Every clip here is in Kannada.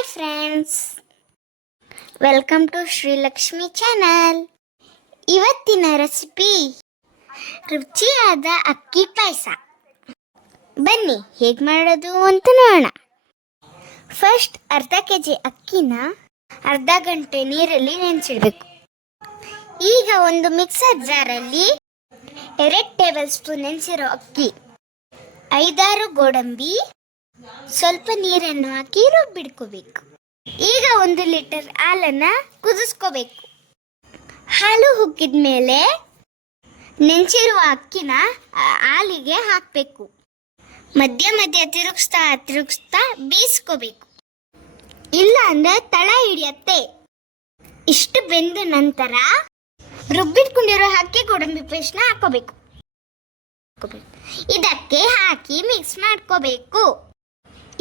Hi friends welcome to Shrilakshmi channel ಇವತ್ತಿನ ರೆಸಿಪಿ ರುಚಿಯಾದ ಅಕ್ಕಿ ಪಾಯಸ. ಬನ್ನಿ, ಹೇಗೆ ಮಾಡೋದು ಅಂತ ನೋಡೋಣ. ಫಸ್ಟ್ ಅರ್ಧ ಕೆ ಜಿ ಅಕ್ಕಿನ ಅರ್ಧ ಗಂಟೆ ನೀರಲ್ಲಿ ನೆನೆಸಿಡ್ಬೇಕು. ಈಗ ಒಂದು ಮಿಕ್ಸರ್ ಜಾರಲ್ಲಿ ಎರಡು ಟೇಬಲ್ ಸ್ಪೂನ್ ನೆನೆಸಿರೋ ಅಕ್ಕಿ, ಐದಾರು ಗೋಡಂಬಿ ಸ್ವಲ್ಪ ನೀರನ್ನು ಹಾಕಿ ರುಬ್ಬಿಡ್ಕೋಬೇಕು ಈಗ ಒಂದು ಲೀಟರ್ ಹಾಲನ್ನು ಕುದಿಸ್ಕೋಬೇಕು. ಹಾಲು ಹುಕ್ಕಿದ ಮೇಲೆ ನೆಂಚಿರುವ ಅಕ್ಕಿನ ಹಾಲಿಗೆ ಹಾಕಬೇಕು. ಮಧ್ಯ ಮಧ್ಯ ತಿರುಗಿಸ್ತಾ ತಿರುಗಿಸ್ತಾ ಬೇಯಿಸ್ಕೋಬೇಕು ಇಲ್ಲ ಅಂದ್ರೆ ತಳ ಹಿಡಿಯತ್ತೆ. ಇಷ್ಟು ಬೆಂದ ನಂತರ ರುಬ್ಬಿಟ್ಕೊಂಡಿರೋ ಅಕ್ಕಿ ಗೋಡಂಬಿ ಪೇಸ್ಟ್ನ ಹಾಕೋಬೇಕು. ಇದಕ್ಕೆ ಹಾಕಿ ಮಿಕ್ಸ್ ಮಾಡ್ಕೋಬೇಕು.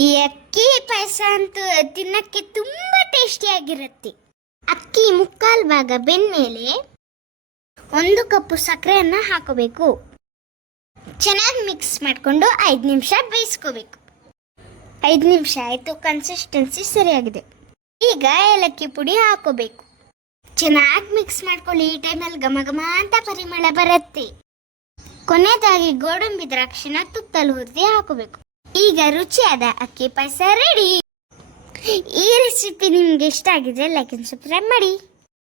ಈ ಅಕ್ಕಿ ಪಾಯಸ ಅಂತೂ ತಿನ್ನಕ್ಕೆ ತುಂಬಾ ಟೇಸ್ಟಿಯಾಗಿರುತ್ತೆ. ಅಕ್ಕಿ ಮುಕ್ಕಾಲು ಭಾಗ ಬೆಂದ್ಮೇಲೆ ಒಂದು ಕಪ್ಪು ಸಕ್ಕರೆಯನ್ನ ಹಾಕೋಬೇಕು. ಚೆನ್ನಾಗಿ ಮಿಕ್ಸ್ ಮಾಡಿಕೊಂಡು ಐದು ನಿಮಿಷ ಬೇಯಿಸ್ಕೋಬೇಕು. ಐದು ನಿಮಿಷ ಆಯಿತು ಕನ್ಸಿಸ್ಟೆನ್ಸಿ ಸರಿಯಾಗಿದೆ. ಈಗ ಏಲಕ್ಕಿ ಪುಡಿ ಹಾಕೋಬೇಕು. ಚೆನ್ನಾಗಿ ಮಿಕ್ಸ್ ಮಾಡ್ಕೊಳ್ಳಿ, ಈ ಟೈಮಲ್ಲಿ ಘಮ ಘಮ ಅಂತ ಪರಿಮಳ ಬರುತ್ತೆ. ಕೊನೆಯದಾಗಿ ಗೋಡಂಬಿ ದ್ರಾಕ್ಷಿನ ತುಪ್ಪಲ್ಲಿ ಹುರಿದು ಹಾಕೋಬೇಕು. ಈಗ ರುಚಿಯಾದ ಅಕ್ಕಿ ಪಾಯಸ ರೆಡಿ ಈ ರೆಸಿಪಿ ನಿಮ್ಗೆ ಇಷ್ಟ ಆಗಿದ್ರೆ ಲೈಕ್ ಅಂಡ್ ಸಬ್ಸ್ಕ್ರೈಬ್ ಮಾಡಿ.